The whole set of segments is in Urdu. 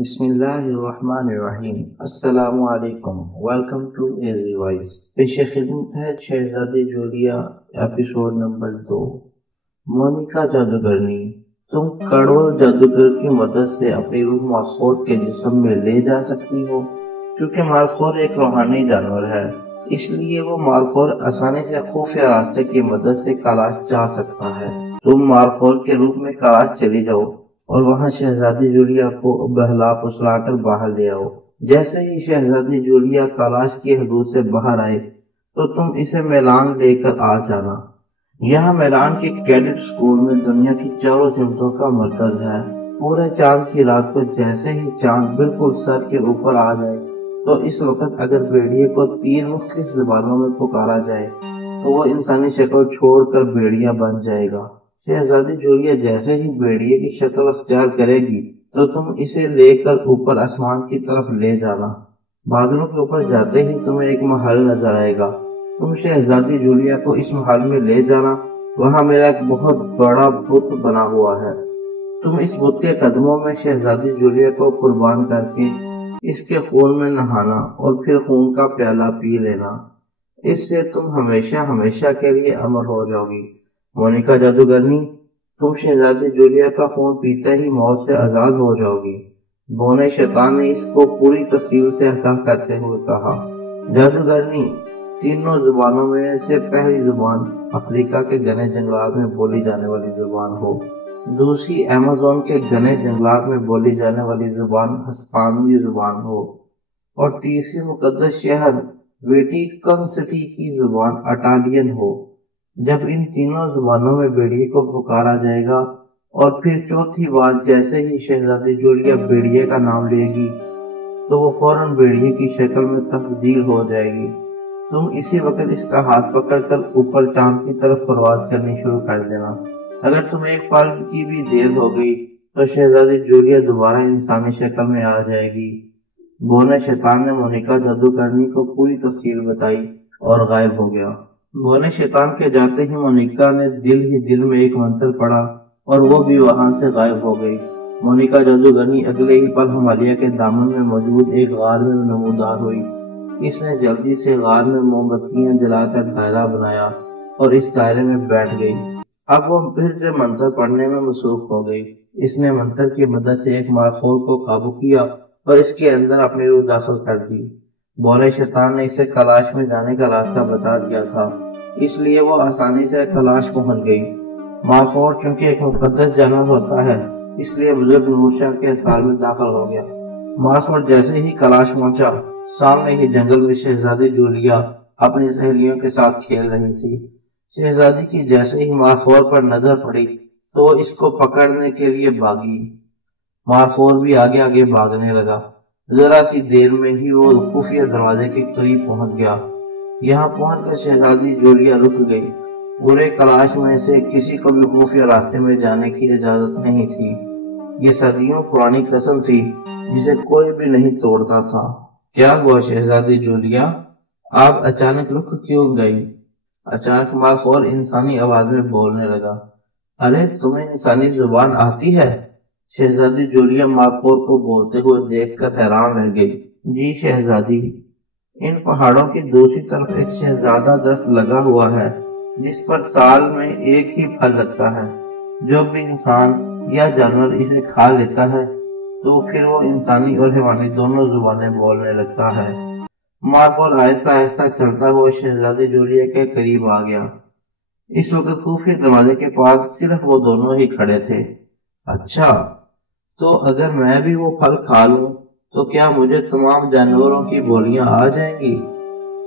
بسم اللہ الرحمن الرحیم۔ السلام علیکم، ویلکم ٹو ایزی وائس۔ پیش خدمت ہے شہزادی جولیا، ایپیسوڈ نمبر 2۔ مونیکا جادوگرنی، تم کڑول جادوگر کی مدد سے اپنی روح مارفور کے جسم میں لے جا سکتی ہو۔ کیونکہ مارفور ایک روحانی جانور ہے، اس لیے وہ مارفور آسانی سے خفیہ راستے کی مدد سے کالاش جا سکتا ہے۔ تم مارفور کے روپ میں کالاش چلی جاؤ اور وہاں شہزادی جولیا کو بہلا پھسلا کر باہر لے آؤ۔ جیسے ہی شہزادی جولیا کالاش کی حدود سے باہر آئے تو تم اسے میلان لے کر آ جانا۔ یہاں میلان کے کیڈٹ اسکول میں دنیا کی چاروں سمتوں کا مرکز ہے۔ پورے چاند کی رات کو جیسے ہی چاند بالکل سر کے اوپر آ جائے تو اس وقت اگر بھیڑیے کو 3 مختلف زبانوں میں پکارا جائے تو وہ انسانی شکل چھوڑ کر بھیڑیا بن جائے گا۔ شہزادی جولیا جیسے ہی بھیڑیے کی شکل اختیار کرے گی تو تم اسے لے کر اوپر آسمان کی طرف لے جانا۔ بادلوں کے اوپر جاتے ہی تمہیں ایک محل نظر آئے گا۔ تم شہزادی جولیا کو اس محل میں لے جانا۔ وہاں میرا ایک بہت بڑا بت بنا ہوا ہے۔ تم اس بت کے قدموں میں شہزادی جولیا کو قربان کر کے اس کے خون میں نہانا اور پھر خون کا پیالہ پی لینا۔ اس سے تم ہمیشہ ہمیشہ کے لیے امر ہو جاؤ گی۔ مونیکا جادوگرنی، تم شہزادی جولیا کا خون پیتے ہی موت سے آزاد ہو جاؤ گی۔ بونے شیطان نے اس کو پوری تفصیل سے آگاہ کرتے ہوئے کہا۔ جادوگرنی، تینوں زبانوں میں سے پہلی زبان افریقہ کے گھنے جنگلات میں بولی جانے والی زبان ہو، دوسری ایمیزون کے گھنے جنگلات میں بولی جانے والی زبان ہسپانوی زبان ہو، اور تیسری مقدس شہر ویٹیکن سٹی کی زبان اٹالین ہو۔ جب ان تینوں زبانوں میں بھیڑیے کو پکارا جائے گا اور پھر چوتھی بار جیسے ہی شہزادی جولیا بھیڑیے کا نام لے گی تو وہ فوراً بھیڑیے کی شکل میں تبدیل ہو جائے گی۔ تم اسی وقت اس کا ہاتھ پکڑ کر اوپر چاند کی طرف پرواز کرنی شروع کر دینا۔ اگر تم ایک پل کی بھی دیر ہو گئی تو شہزادی جولیا دوبارہ انسانی شکل میں آ جائے گی۔ بونے شیطان نے مونیکا جادوگرنی کو پوری تفصیل بتائی اور غائب ہو گیا۔ بونے شیطان کے جاتے ہی مونیکا نے دل ہی دل میں ایک منتر پڑھا اور وہ بھی وہاں سے غائب ہو گئی۔ مونیکا جادوگرنی اگلے ہی پل ہمالیہ کے دامن میں موجود ایک غار میں نمودار ہوئی۔ اس نے جلدی سے غار میں موم بتیاں جلا کر دائرہ بنایا اور اس دائرے میں بیٹھ گئی۔ اب وہ پھر سے منتر پڑھنے میں مصروف ہو گئی۔ اس نے منتر کی مدد سے ایک مارفور کو قابو کیا اور اس کے اندر اپنی روح داخل کر دی۔ بونے شیطان نے اسے کلاش میں جانے کا راستہ بتا دیا تھا، اس لیے وہ آسانی سے کلاش پہنچ گئی۔ مارفور چونکہ ایک مقدس جانور ہوتا ہے، اس لیے بزرگ نورشاہ کے حصار میں داخل ہو گیا۔ مارفور جیسے ہی کلاش پہنچا، سامنے ہی جنگل میں شہزادی جولیا اپنی سہیلیوں کے ساتھ کھیل رہی تھی۔ شہزادی کی جیسے ہی مارفور پر نظر پڑی تو وہ اس کو پکڑنے کے لیے بھاگی۔ مارفور بھی آگے آگے بھاگنے لگا۔ ذرا سی دیر میں ہی وہ خفیہ دروازے کے قریب پہنچ گیا۔ یہاں پہنچ کر شہزادی جولیا رک گئی۔ پورے کلاش میں سے کسی کو بھی خفیہ راستے میں جانے کی اجازت نہیں تھی۔ یہ صدیوں پرانی قسم تھی جسے کوئی بھی نہیں توڑتا تھا۔ کیا ہوا شہزادی جولیا؟ آپ اچانک رک کیوں گئی؟ اچانک مارفور انسانی آواز میں بولنے لگا۔ ارے تمہیں انسانی زبان آتی ہے؟ شہزادی جولیا مارفور کو بولتے ہوئے دیکھ کر حیران رہ گئی۔ جی شہزادی، ان پہاڑوں کی دوسری طرف ایک شہزادہ درخت لگا ہوا ہے جس پر سال میں ایک ہی پھل لگتا ہے۔ جو بھی انسان یا جانور اسے کھا لیتا ہے تو پھر وہ انسانی اور حیوانی دونوں زبانیں بولنے لگتا ہے۔ مارفور آہستہ آہستہ چلتا ہوا شہزادی جولیا کے قریب آ گیا۔ اس وقت خفیہ دروازے کے پاس صرف وہ دونوں ہی کھڑے تھے۔ اچھا، تو اگر میں بھی وہ پھل کھا لوں تو کیا مجھے تمام جانوروں کی بولیاں آ جائیں گی؟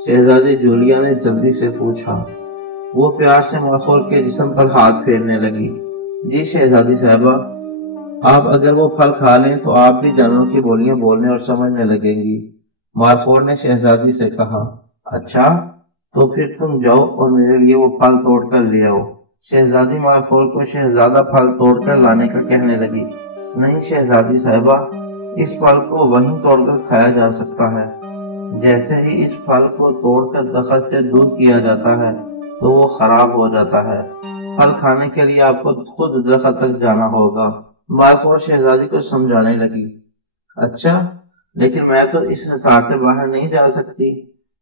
شہزادی جولیا نے جلدی سے پوچھا۔ وہ پیار سے مارفور کے جسم پر ہاتھ پھیرنے لگی۔ جی شہزادی صاحبہ، آپ اگر وہ پھل کھا لیں تو آپ بھی جانوروں کی بولیاں بولنے اور سمجھنے لگیں گی۔ مارفور نے شہزادی سے کہا۔ اچھا، تو پھر تم جاؤ اور میرے لیے وہ پھل توڑ کر لے آؤ۔ شہزادی مارفور کو شہزادہ پھل توڑ کر لانے کا کہنے لگی۔ نہیں شہزادی صاحبہ، اس پھل کو وہیں توڑ کر کھایا جا سکتا ہے۔ جیسے ہی اس پھل کو توڑ کر درخت سے دور کیا جاتا ہے تو وہ خراب ہو جاتا ہے۔ پھل کھانے کے لیے آپ کو خود درخت تک جانا ہوگا۔ مارفور شہزادی کو سمجھانے لگی۔ اچھا، لیکن میں تو اس حصار سے باہر نہیں جا سکتی،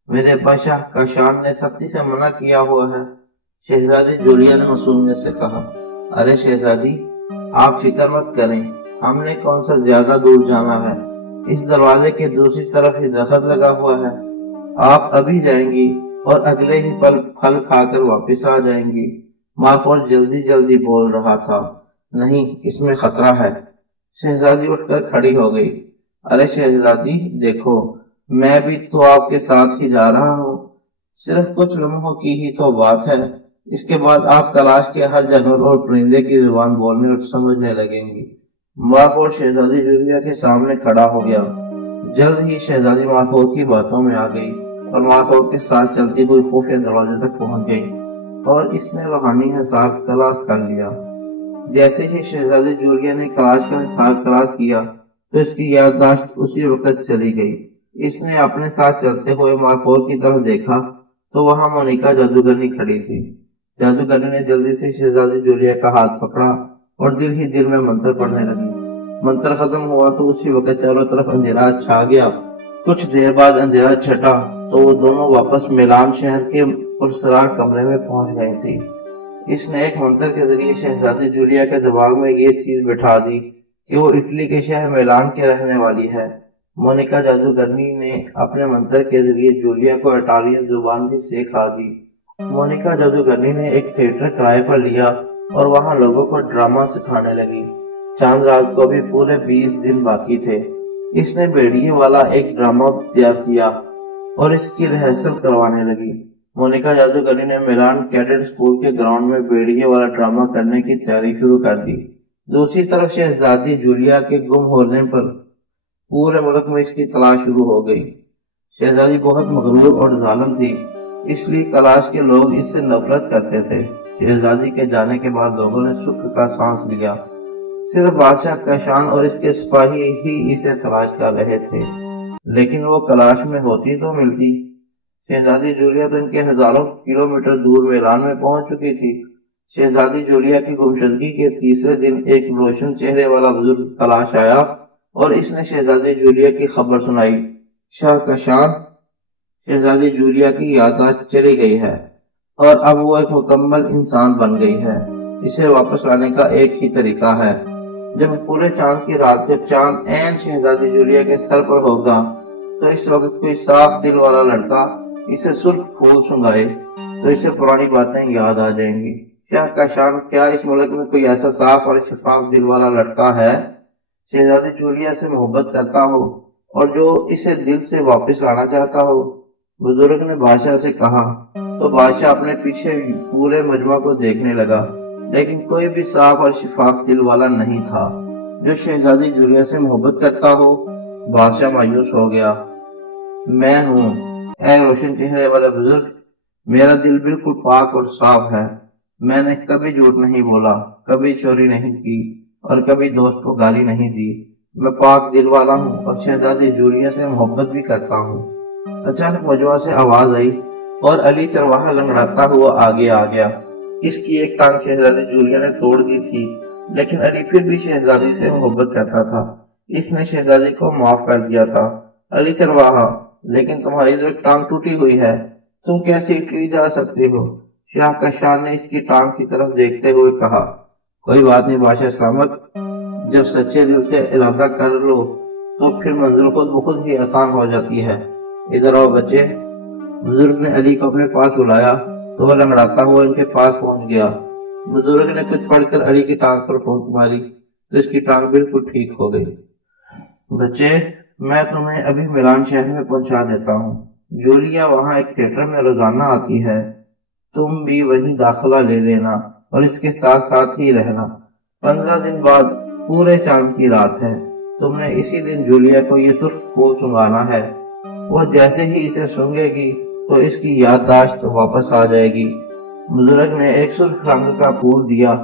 میرے ابا شاہ کاشان نے سختی سے منع کیا ہوا ہے، شہزادی جولیا نے معصومیت سے کہا۔ ارے شہزادی، آپ فکر مت کریں، ہم نے کون سا زیادہ دور جانا ہے، اس دروازے کے دوسری طرف ہی درخت لگا ہوا ہے، آپ ابھی جائیں گی اور اگلے ہی پل پھل کھا کر واپس آ جائیں گی۔ مارفور جلدی جلدی بول رہا تھا۔ نہیں، اس میں خطرہ ہے۔ شہزادی اٹھ کر کھڑی ہو گئی۔ ارے شہزادی دیکھو، میں بھی تو آپ کے ساتھ ہی جا رہا ہوں، صرف کچھ لمحوں کی ہی تو بات ہے، اس کے بعد آپ کلاش کے ہر جانور اور پرندے کی زبان بولنے اور سمجھنے لگیں گی۔ مارفور شہزادی جولیا کے سامنے کھڑا ہو گیا۔ جلد ہی شہزادی مارفور کی باتوں میں آ گئی اور مارفور کے ساتھ چلتی ہوئی خفیہ دروازے تک پہنچ گئی اور اس نے روحانی حصار کلاس کر لیا۔ جیسے ہی شہزادی جولیا نے کلاش کا حصار کلاس کیا تو اس کی یادداشت اسی وقت چلی گئی۔ اس نے اپنے ساتھ چلتے ہوئے مارفور کی طرف دیکھا تو وہاں مونیکا جادوگرنی کھڑی تھی۔ جادوگرنی نے جلدی سے شہزادی جولیا کا ہاتھ پکڑا اور دل ہی دل میں منتر پڑھنے لگی۔ منتر ختم ہوا تو اسی وقت چاروں طرف اندھیرا چھا گیا۔ کچھ دیر بعد اندھیرا چھٹا تو وہ دونوں واپس میلان شہر کے پرسرار کمرے میں پہنچ گئی تھی۔ اس نے ایک منتر کے ذریعے شہزادی جولیا کے دماغ میں یہ چیز بٹھا دی کہ وہ اٹلی کے شہر میلان کے رہنے والی ہے۔ مونیکا جادوگرنی نے اپنے منتر کے ذریعے جولیا کو اٹالین زبان بھی سکھا دی۔ مونیکا جادوگرنی نے ایک تھیٹر کرائے پر لیا اور وہاں لوگوں کو ڈرامہ سکھانے لگی۔ چاند رات کو بھی پورے 20 دن باقی تھے۔ اس نے بیڑیے والا ایک ڈرامہ تیار کیا اور اس کی ریہرسل کروانے لگی۔ مونیکا جادوگرنی نے میلان کیڈٹ اسکول کے گراؤنڈ میں بیڑیے والا ڈرامہ کرنے کی تیاری شروع کر دی۔ دوسری طرف شہزادی جولیا کے گم ہونے پر پورے ملک میں اس کی تلاش شروع ہو گئی۔ شہزادی بہت مغرور اور ظالم تھی، اس لیے کلاش کے لوگ اس سے نفرت کرتے تھے۔ شہزادی کے جانے کے بعد لوگوں نے سکھ کا سانس لیا، صرف بادشاہ کاشان اور اس کے سپاہی ہی اسے تلاش کر رہے تھے، لیکن وہ کلاش میں ہوتی تو ملتی۔ شہزادی جولیا تو ان کے ہزاروں کلومیٹر دور میلان میں پہنچ چکی تھی۔ شہزادی جولیا کی گمشدگی کے تیسرے دن ایک روشن چہرے والا بزرگ تلاش آیا اور اس نے شہزادی جولیا کی خبر سنائی۔ شاہ کاشان، شہزادی جولیا کی یادداشت چلی گئی ہے اور اب وہ ایک مکمل انسان بن گئی ہے۔ اسے واپس لانے کا ایک ہی طریقہ ہے، جب پورے چاند کی رات کو چاند عین شہزادی جولیا کے سر پر ہوگا تو اس وقت کوئی صاف دل والا لڑکا اسے سرخ پھول سنگائے تو اسے پرانی باتیں یاد آ جائیں گی۔ شاہ کاشان، کیا اس ملک میں کوئی ایسا صاف اور شفاف دل والا لڑکا ہے شہزادی جولیا سے محبت کرتا ہو اور جو اسے دل سے واپس لانا چاہتا ہو؟ بزرگ نے بادشاہ سے کہا تو بادشاہ اپنے پیچھے پورے مجمع کو دیکھنے لگا، لیکن کوئی بھی صاف اور شفاف دل والا نہیں تھا جو شہزادی جولیا سے محبت کرتا ہو۔ بادشاہ مایوس ہو گیا۔ میں ہوں، اے روشن چہرے والے بزرگ، میرا دل بالکل پاک اور صاف ہے، میں نے کبھی جھوٹ نہیں بولا، کبھی چوری نہیں کی اور کبھی دوست کو گالی نہیں دی، میں پاک دل والا ہوں اور شہزادی جولیا سے محبت بھی کرتا ہوں۔ اچانک مجمع سے آواز آئی اور علی چرواہا لنگڑاتا ہوا آگے آ گیا۔ اس کی ایک ٹانگ شہزادی جولیا نے توڑ دی تھی، لیکن علی پھر بھی شہزادی سے محبت کرتا تھا، اس نے شہزادی کو معاف کر دیا تھا۔ علی چرواہا، لیکن تمہاری جو ایک ٹانگ ٹوٹی ہوئی ہے، تم کیسے اٹلی جا سکتے ہو؟ شاہ کاشان نے اس کی ٹانگ کی طرف دیکھتے ہوئے کہا۔ کوئی بات نہیں بادشاہ سلامت، جب سچے دل سے ارادہ کر لو تو پھر منزل خود بخود ہی آسان ہو جاتی ہے۔ ادھر آؤ بچے۔ بزرگ نے علی کو اپنے پاس بلایا تو وہ لنگڑاتا ہوا ان کے پاس پہنچ گیا۔ بزرگ نے کچھ پڑھ کر علی کی ٹانگ پر پھونک ماری تو اس کی ٹانگ بالکل ٹھیک ہو گئی۔ بچے، میں تمہیں ابھی میلان شہر میں پہنچا دیتا ہوں، جولیا وہاں ایک تھیٹر میں روزانہ آتی ہے، تم بھی وہیں داخلہ لے لینا اور اس کے ساتھ ساتھ ہی رہنا۔ 15 دن بعد پورے چاند کی رات ہے، تم نے اسی دن جولیا کو یہ سرخ پھول سنگانا ہے، وہ جیسے ہی اسے سنگے گی تو اس کی یادداشت واپس آ جائے گی۔ بزرگ نے ایک سرخ رنگ کا پھول دیا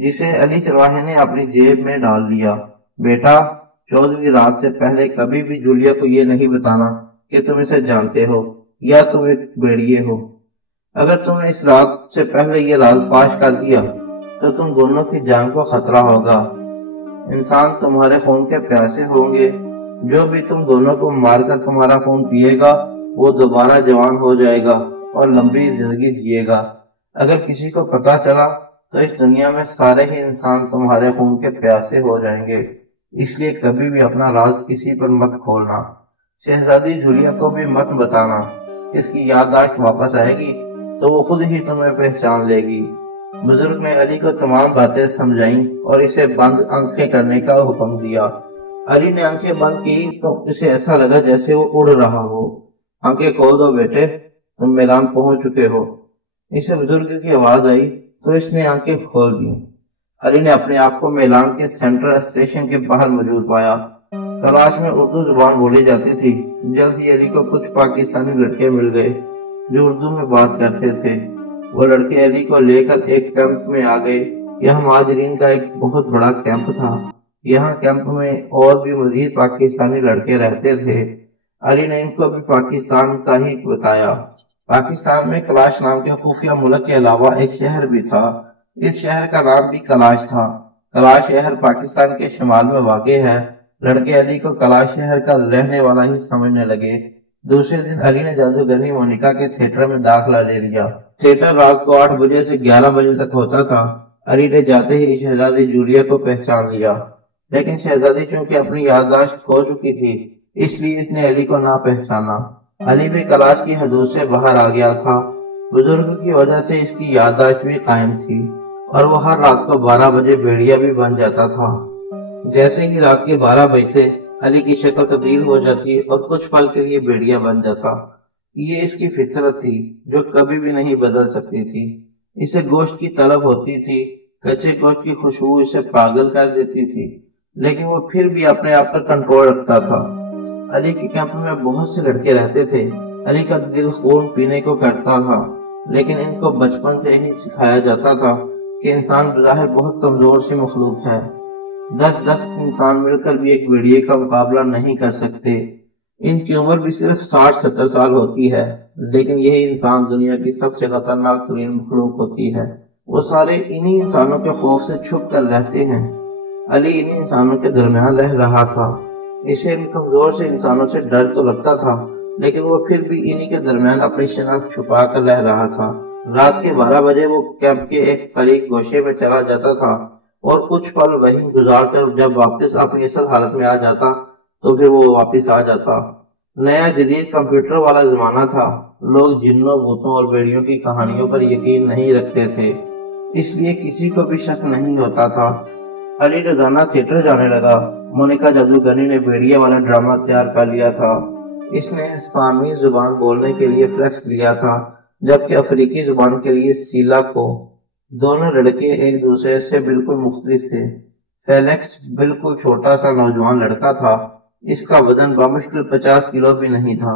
جسے علی چرواہے نے اپنی جیب میں ڈال لیا۔ بیٹا، 14ویں رات سے پہلے کبھی بھی جولیا کو یہ نہیں بتانا کہ تم اسے جانتے ہو یا تم ایک بیڑیے ہو۔ اگر تم نے اس رات سے پہلے یہ راز فاش کر دیا تو تم دونوں کی جان کو خطرہ ہوگا۔ انسان تمہارے خون کے پیاسے ہوں گے جو بھی تم دونوں کو مار کر تمہارا خون پیے گا وہ دوبارہ جوان ہو جائے گا اور لمبی زندگی جیے گا۔ اگر کسی کو پتا چلا تو اس دنیا میں سارے ہی انسان تمہارے خون کے پیاسے ہو جائیں گے، اس لیے کبھی بھی اپنا راز کسی پر مت کھولنا۔ شہزادی جولیا کو بھی مت بتانا، اس کی یادداشت واپس آئے گی تو وہ خود ہی تمہیں پہچان لے گی۔ بزرگ نے علی کو تمام باتیں سمجھائیں اور اسے بند آنکھیں کرنے کا حکم دیا۔ علی نے آنکھیں بند کی تو اسے ایسا لگا جیسے وہ اڑ رہا ہو۔ آنکھیں کھول دو بیٹے، تم میدان پہنچ چکے ہو، اسے بزرگ کی آواز آئی تو اس نے آنکھیں کھول دی۔ علی نے اپنے آپ کو میلان کے سینٹرل اسٹیشن کے باہر موجود پایا۔ تلاش میں اردو زبان بولی جاتی تھی۔ جلد ہی علی کو کچھ پاکستانی لڑکے مل گئے جو اردو میں بات کرتے تھے۔ وہ لڑکے علی کو لے کر ایک کیمپ میں آ گئے۔ یہاں مہاجرین کا ایک بہت بڑا کیمپ تھا۔ یہاں کیمپ میں اور بھی مزید پاکستانی لڑکے رہتے تھے۔ علی نے ان کو بھی پاکستان کا ہی بتایا۔ پاکستان میں کلاش نام کے خفیہ ملک کے علاوہ ایک شہر بھی تھا۔ اس شہر کا نام بھی کلاش تھا۔ کلاش شہر پاکستان کے شمال میں واقع ہے۔ لڑکے علی کو کلاش شہر کا رہنے والا ہی سمجھنے لگے۔ دوسرے دن علی نے جادوگرنی مونیکا کے تھیٹر میں داخلہ لے لیا۔ تھیٹر رات کو 8 بجے سے 11 بجے تک ہوتا تھا۔ علی نے جاتے ہی شہزادی جولیا کو پہچان لیا، لیکن شہزادی چونکہ اپنی یادداشت کھو چکی تھی اس لیے اس نے علی کو نہ پہچانا۔ علی بھی کلاش کی حدود سے باہر آ گیا تھا۔ بزرگ کی وجہ سے اس کی یادداشت بھی قائم تھی اور وہ ہر رات کو 12 بجے بھیڑیا بھی بن جاتا تھا۔ جیسے ہی رات کے 12 بجتے علی کی شکل تبدیل ہو جاتی اور کچھ پل کے لیے بھیڑیا بن جاتا۔ یہ اس کی فطرت تھی جو کبھی بھی نہیں بدل سکتی تھی۔ اسے گوشت کی طلب ہوتی تھی۔ کچے گوشت کی خوشبو اسے پاگل کر دیتی تھی، لیکن وہ پھر بھی اپنے آپ پر کنٹرول رکھتا تھا۔ علی کے کیمپ میں بہت سے لڑکے رہتے تھے۔ علی کا دل خون پینے کو کرتا تھا، لیکن ان کو بچپن سے ہی سکھایا جاتا تھا کہ انسان بظاہر بہت کمزور سی مخلوق ہے۔ 10 انسان مل کر بھی ایک بھیڑیے کا مقابلہ نہیں کر سکتے۔ ان کی عمر بھی صرف 60-70 سال ہوتی ہے، لیکن یہی انسان دنیا کی سب سے خطرناک ترین مخلوق ہوتی ہے۔ وہ سارے انہی انسانوں کے خوف سے چھپ کر رہتے ہیں۔ علی انہی انسانوں کے درمیان رہ رہا تھا۔ اسے ان کمزور سے انسانوں سے ڈر تو لگتا تھا، لیکن وہ پھر بھی انہی کے درمیان اپنی شناخت چھپا کر رہ رہا تھا۔ رات کے 12 بجے وہ کیمپ کے ایک قریب گوشے میں چلا جاتا تھا اور کچھ پل وہیں گزار کر جب واپس اپنی اصل حالت میں آ جاتا تو پھر وہ واپس آ جاتا۔ نیا جدید کمپیوٹر والا زمانہ تھا۔ لوگ جنوں، بھوتوں اور بیڑیوں کی کہانیوں پر یقین نہیں رکھتے تھے، اس لیے کسی کو بھی شک نہیں ہوتا تھا۔ علی روزانہ تھیٹر جانے لگا۔ مونیکا جادوگرنی نے بیڑیا والا ڈرامہ تیار کر لیا تھا۔ اس نے ہسپانوی زبان بولنے کے لیے فلیکس لیا تھا، جبکہ افریقی زبان کے لیے سیلا کو۔ دونوں لڑکے ایک دوسرے سے بالکل مختلف تھے۔ فیلیکس بالکل چھوٹا سا نوجوان لڑکا تھا۔ اس کا وزن بمشکل 50 کلو بھی نہیں تھا۔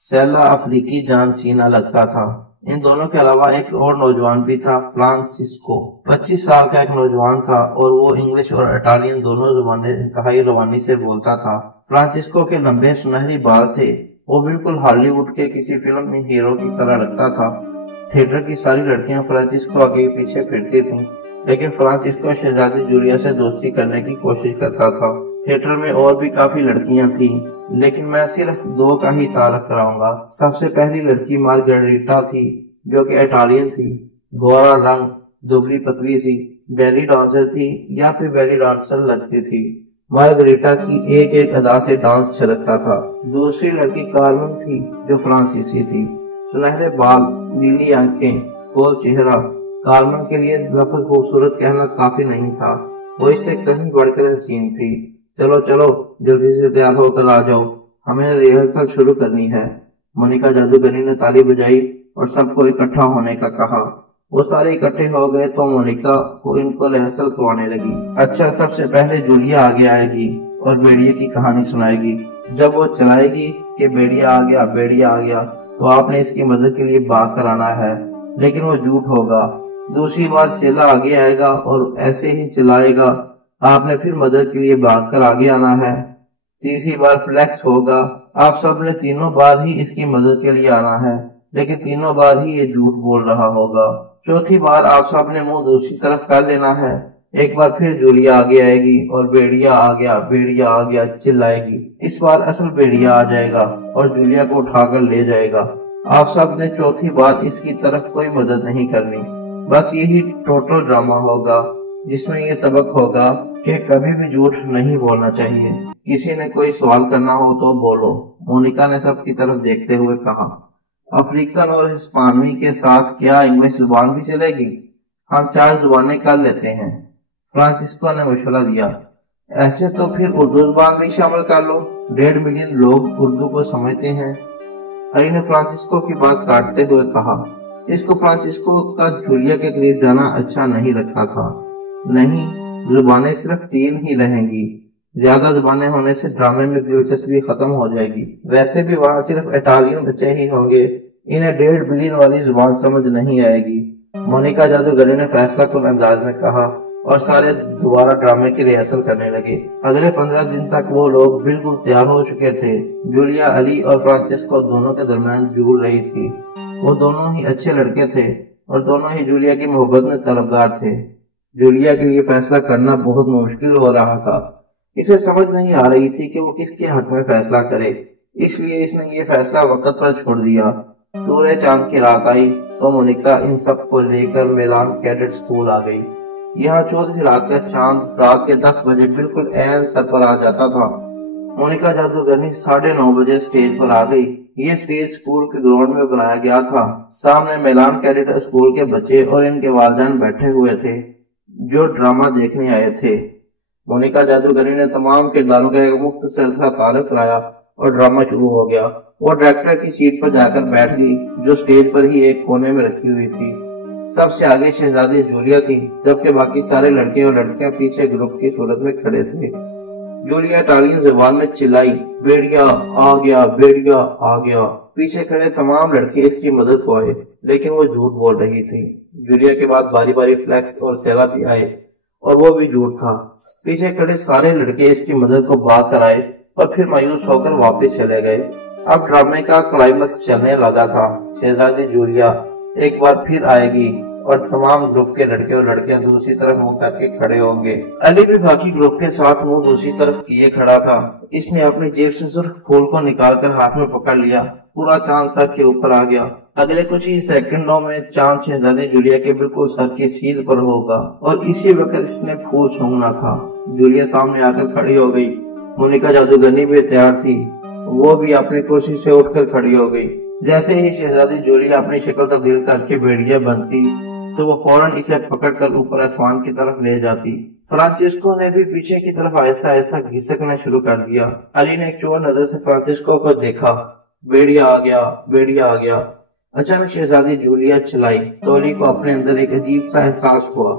سیلا افریقی جان سینا لگتا تھا۔ ان دونوں کے علاوہ ایک اور نوجوان بھی تھا، فرانسسکو۔ 25 سال کا ایک نوجوان تھا اور وہ انگلش اور اٹالین دونوں زبانیں انتہائی روانی سے بولتا تھا۔ فرانسسکو کے لمبے سنہری بال تھے۔ وہ بالکل ہالی ووڈ کے کسی فلم میں ہیرو کی طرح لگتا تھا۔ تھیٹر کی ساری لڑکیاں فرانسسکو آگے پیچھے پھرتی تھیں، لیکن فرانسسکو شہزادی جولیا سے دوستی کرنے کی کوشش کرتا تھا۔ تھیٹر میں اور بھی کافی لڑکیاں تھیں، لیکن میں صرف 2 کا ہی تعارف کراؤں گا۔ سب سے پہلی لڑکی مارگریٹا تھی، جو کہ اٹالین تھی۔ گورا رنگ، دبلی پتلی سی، بیلی ڈانسر تھی یا پھر بیلی ڈانسر لگتی تھی۔ مارگریٹا کی ایک ادا سے ڈانس چھلکتا تھا۔ دوسری لڑکی کارمن تھی، جو فرانسیسی تھی۔ سنہرے بال، نیلی آنکھیں، گول چہرہ۔ کارمن کے لیے لفظ خوبصورت کہنا کافی نہیں تھا، وہ اس سے کہیں بڑھ کر حسین تھی۔ چلو جلدی سے تیار ہو کر آ جاؤ، ہمیں ریہرسل شروع کرنی ہے۔ مونیکا جادوگرنی نے تالی بجائی اور سب کو اکٹھا ہونے کا کہا۔ وہ سارے اکٹھے ہو گئے تو مونیکا ان کو ریہرسل کروانے لگی۔ اچھا، سب سے پہلے جولیا آگے آئے گی اور بیڑیے کی کہانی سنائے گی۔ جب وہ چلائے گی کہ بیڑیا آ گیا تو آپ نے اس کی مدد کے لیے بات کرانا ہے، لیکن وہ جھوٹ ہوگا۔ دوسری بار سیلا آگے آئے گا اور ایسے ہی چلائے گا، آپ نے پھر مدد کے لیے بھاگ کر آگے آنا ہے۔ تیسری بار فلیکس ہوگا، آپ سب نے تینوں بار ہی اس کی مدد کے لیے آنا ہے، لیکن تینوں بار ہی یہ جھوٹ بول رہا ہوگا۔ چوتھی بار آپ سب نے منہ دوسری طرف کر لینا ہے، ایک بار پھر جولیا آگے آئے گی اور بیڑیا آ گیا چلائے گی۔ اس بار اصل بیڑیا آ جائے گا اور جولیا کو اٹھا کر لے جائے گا۔ آپ سب نے چوتھی بات اس کی طرف کوئی مدد نہیں کرنی، بس یہی ٹوٹل ڈرامہ ہوگا جس میں یہ سبق ہوگا کہ کبھی بھی جھوٹ نہیں بولنا چاہیے۔ کسی نے کوئی سوال کرنا ہو تو بولو، مونیکا نے سب کی طرف دیکھتے ہوئے کہا۔ افریقن اور ہسپانوی کے ساتھ کیا انگلش زبان بھی چلے گی؟ ہم 4 زبانیں کر لیتے ہیں، فرانسسکو نے مشورہ دیا۔ ایسے تو پھر اردو زبان بھی شامل کر لو، 1.5 ملین لوگ اردو کو سمجھتے ہیں۔ علی نے فرانسسکو کی بات کاٹتے ہوئے کہا۔ اس کو فرانسسکو کا جولیا کے قریب جانا اچھا نہیں لگتا تھا۔ نہیں، زبانیں صرف 3 ہی رہیں گی، زیادہ زبانیں ہونے سے ڈرامے میں دلچسپی ختم ہو جائے گی۔ ویسے بھی وہاں صرف اٹالین بچے ہی ہوں گے، انہیں 1.5 بلین والی زبان سمجھ نہیں آئے گی، مونیکا جادوگرنی نے فیصلہ کن انداز میں کہا، اور سارے دوبارہ ڈرامے کی ریہرسل کرنے لگے۔ اگلے 15 دن تک وہ لوگ بالکل تیار ہو چکے تھے۔ جولیا علی اور فرانسسکو دونوں کے درمیان جھول رہی تھی۔ وہ دونوں ہی اچھے لڑکے تھے اور دونوں ہی جولیا کی محبت میں طلبگار تھے۔ جولیا کے لیے فیصلہ کرنا بہت مشکل ہو رہا تھا۔ اسے سمجھ نہیں آ رہی تھی کہ وہ کس کے حق میں فیصلہ کرے، اس لیے اس نے یہ فیصلہ وقت پر چھوڑ دیا۔ سورہ چاند کی رات آئی تو مونیکا ان سب کو لے کر میلان کیڈٹ اسکول آ گئی۔ یہاں چودھری رات کا چاند رات کے 10 بجے بالکل عین سر پر آ جاتا تھا۔ مونیکا جادوگرنی 9:30 بجے سٹیج پر آ گئی۔ یہ سٹیج اسکول کے گراؤنڈ میں بنایا گیا تھا۔ سامنے میلان کیڈٹ اسکول کے بچے اور ان کے والدین بیٹھے ہوئے تھے جو ڈرامہ دیکھنے آئے تھے۔ مونیکا جادوگرنی نے تمام کرداروں کا ایک مختصر سا تعارف کرایا اور ڈرامہ شروع ہو گیا۔ وہ ڈائریکٹر کی سیٹ پر جا کر بیٹھ گئی جو سٹیج پر ہی ایک کونے میں رکھی ہوئی تھی۔ سب سے آگے شہزادی جولیا تھی، جبکہ باقی سارے لڑکے اور لڑکیاں پیچھے گروپ کی صورت میں کھڑے تھے۔ جولیا اٹالین زبان میں چلائی، بیڑیا آ گیا، بیڑیا آ گیا۔ پیچھے کھڑے تمام لڑکے اس کی مدد کو آئے، لیکن وہ جھوٹ بول رہی تھی۔ جولیا کے بعد باری باری فلیکس اور سیلا بھی آئے اور وہ بھی جھوٹ تھا۔ پیچھے کھڑے سارے لڑکے اس کی مدد کو بھاگ کر آئے اور پھر مایوس ہو کر واپس چلے گئے۔ اب ڈرامے کا کلائمیکس چلنے لگا تھا۔ شہزادی جولیا ایک بار پھر آئے گی اور تمام گروپ کے لڑکے اور لڑکیاں دوسری طرف منہ کر کے کھڑے ہوں گے۔ علی بھی باقی گروپ کے ساتھ منہ دوسری طرف کیے کھڑا تھا۔ اس نے اپنی جیب سے سرخ پھول کو نکال کر ہاتھ میں پکڑ لیا۔ پورا چاند سر کے اوپر آ گیا۔ اگلے کچھ ہی سیکنڈوں میں چاند شہزادی جولیا کے بالکل سر کی سیدھ پر ہوگا اور اسی وقت اس نے پھول سونگنا تھا۔ جولیا سامنے آ کر کھڑی ہو گئی۔ مونیکا جادوگرنی بھی تیار تھی، وہ بھی اپنی کرسی سے اٹھ کر کھڑی ہو گئی۔ جیسے ہی شہزادی جولیا اپنی شکل تبدیل کر کے بیڑیا بنتی تو وہ فوراً اسے پکڑ کر اوپر آسمان کی طرف لے جاتی۔ فرانسسکو نے بھی پیچھے کی طرف آہستہ آہستہ گھسکنا شروع کر دیا۔ علی نے ایک چور نظر سے فرانسسکو کو دیکھا۔ بیڑیا آ گیا، بیڑیا آ گیا۔ اچانک شہزادی جولیا چلائی تو علی کو اپنے اندر ایک عجیب سا احساس ہوا۔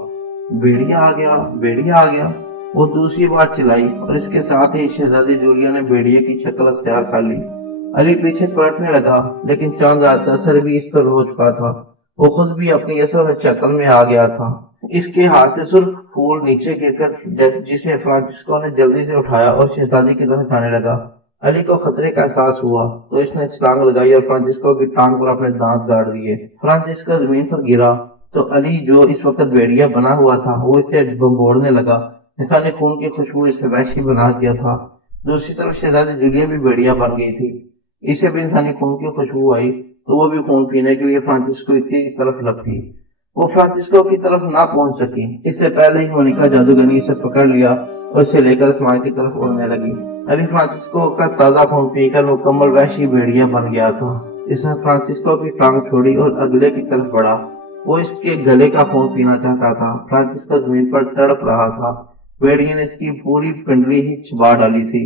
بیڑیا آ گیا، بیڑیا آ گیا۔ وہ دوسری بار چلائی اور اس کے ساتھ ہی شہزادی جولیا نے بیڑیا کی شکل اختیار کر لی۔ علی پیچھے پلٹنے لگا، لیکن چاند رات کا اثر بھی اس پر ہو چکا تھا۔ وہ خود بھی اپنی اصل شکل میں آ گیا تھا۔ اس کے ہاتھ سے سرخ پھول نیچے گر کر جسے فرانسسکو نے جلدی سے اٹھایا اور شہزادی کی طرف جانے لگا۔ علی کو خطرے کا احساس ہوا تو اس نے چھلانگ لگائی اور فرانسسکو کی ٹانگ پر اپنے دانت گاڑ دیے۔ فرانسسکو زمین پر گرا تو علی جو اس وقت بیڑیا بنا ہوا تھا وہ اسے بمبوڑنے لگا۔ انسانی خون کی خوشبو اسے وحشی بنا دیا تھا۔ دوسری طرف شہزادی جولیا بھی بیڑیا بن گئی تھی۔ اسے بھی انسانی خون کی خوشبو آئی تو وہ بھی خون پینے کے لیے فرانسسکو کی طرف لپکی۔ وہ فرانسسکو کی طرف نہ پہنچ سکی، اس سے پہلے ہی مونیکا جادوگرنی اسے پکڑ لیا اور اسے لے کر آسمان کی طرف اڑنے لگی۔ علی فرانسسکو کا تازہ خون پی کر مکمل وحشی بیڑیا بن گیا تھا۔ اس نے فرانسسکو کی ٹانگ چھوڑی اور اگلے کی طرف بڑھا۔ وہ اس کے گلے کا خون پینا چاہتا تھا۔ فرانسسکو زمین پر تڑپ رہا تھا۔ بیڑیا نے اس کی پوری پنڈلی ہی چبا ڈالی تھی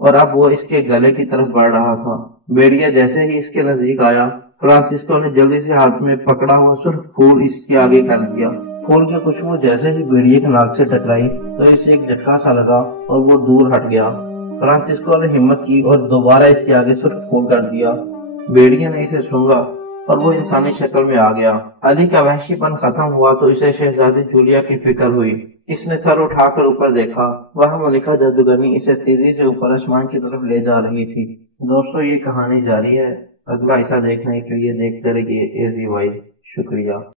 اور اب وہ اس کے گلے کی طرف بڑھ رہا تھا۔ بیڑیا جیسے ہی اس کے نزدیک آیا، فرانسسکو نے جلدی سے ہاتھ میں پکڑا ہوا سرخ پھول اس کے آگے کر دیا۔ پھول کی خوشبو جیسے ہی بیڑیا کے ناک سے ٹکرائی تو اسے ایک جھٹکا سا لگا اور وہ دور ہٹ گیا۔ فرانسسکو نے ہمت کی اور دوبارہ اس کے آگے سرخ پھول کر دیا۔ بیڑیا نے اسے سونگا اور وہ انسانی شکل میں آ گیا۔ علی کا وحشی پن ختم ہوا تو اسے شہزادی جولیا کی فکر ہوئی۔ اس نے سر اٹھا کر اوپر دیکھا، وہاں مونیکا جادوگرنی اسے تیزی سے اوپر آسمان کی طرف لے جا رہی تھی۔ دوستو یہ کہانی جاری ہے، اگلا حصہ دیکھنے کے لیے دیکھتے رہیے AZY۔ شکریہ۔